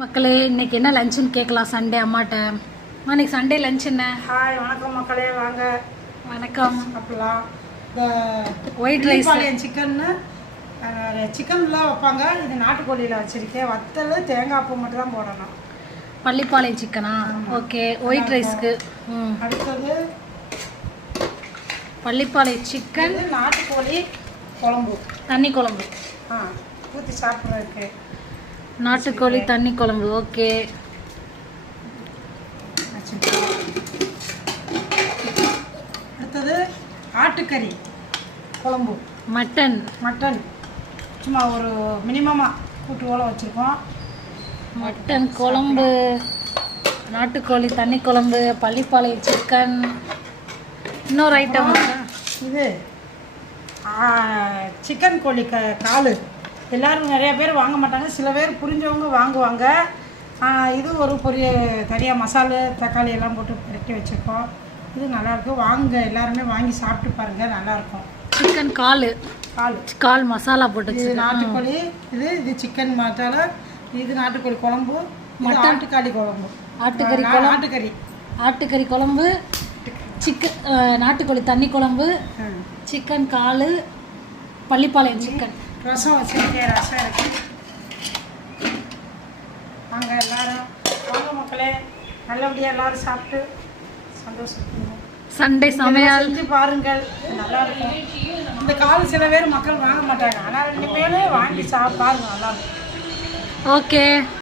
மக்களே இன்னைக்கு என்ன லஞ்சுன்னு கேட்கலாம் சண்டே அம்மாட்ட. இன்னைக்கு சண்டே லஞ்ச் என்ன? ஹாய் வணக்கம் மக்களே, வாங்க வணக்கம். சாப்பிடலாம். இந்த ஒயிட் ரைஸ் சிக்கன்னு சிக்கனில் வைப்பாங்க. இது நாட்டுக்கோழியில் வச்சுருக்கேன். வத்தல் தேங்காய் பூ மட்டும் தான் போடணும். பள்ளிப்பாளையம் சிக்கனா? ஓகே. ஒயிட் ரைஸ்க்கு அடுத்தது பள்ளிப்பாளையம் சிக்கன், நாட்டுக்கோழி குழம்பு, தண்ணி குழம்பு. ஊற்றி சாப்பிட்றதுக்கு நாட்டுக்கோழி தண்ணி குழம்பு. ஓகே. அடுத்தது ஆட்டுக்கறி குழம்பு, மட்டன் சும்மா ஒரு மினிமமாக கூட்டுவோல வச்சுருக்கோம். மட்டன் குழம்பு, நாட்டுக்கோழி தண்ணி குழம்பு, பள்ளிப்பாளையம் சிக்கன். இன்னொரு ஐட்டம் இது சிக்கன் கோழி கால். எல்லோரும் நிறைய பேர் வாங்க மாட்டாங்க, சில பேர் புரிஞ்சவங்க வாங்குவாங்க. இது ஒரு பொரிய தனியாக மசாலா தக்காளி எல்லாம் போட்டு பெருக்கி வச்சுருக்கோம். இது நல்லாயிருக்கும், வாங்க எல்லாருமே வாங்கி சாப்பிட்டு பாருங்கள், நல்லாயிருக்கும். சிக்கன் கால் மசாலா போட்டு. இது நாட்டுக்கோழி, இது சிக்கன் மசாலா, இது நாட்டுக்கோழி குழம்பு, ஆட்டுக்காளி குழம்பு, ஆட்டுக்கறி குழம்பு, சிக்கன் நாட்டுக்கோழி தண்ணி குழம்பு, சிக்கன் கால், பள்ளிப்பாளையம் சிக்கன். ரசம் வச்சுருக்கேன், ரசம் இருக்குது. வாங்க எல்லோரும் வாங்க மக்களே, நல்லபடியாக எல்லோரும் சாப்பிட்டு சந்தோஷப்படுங்க. சண்டே சமையல் செஞ்சு பாருங்கள், நல்லாயிருக்கும். இந்த கால் சில பேர் மக்கள் வாங்க மாட்டாங்க, ஆனால் ரெண்டு பேரும் வாங்கி பாருங்கள், நல்லாயிருக்கும். ஓகே.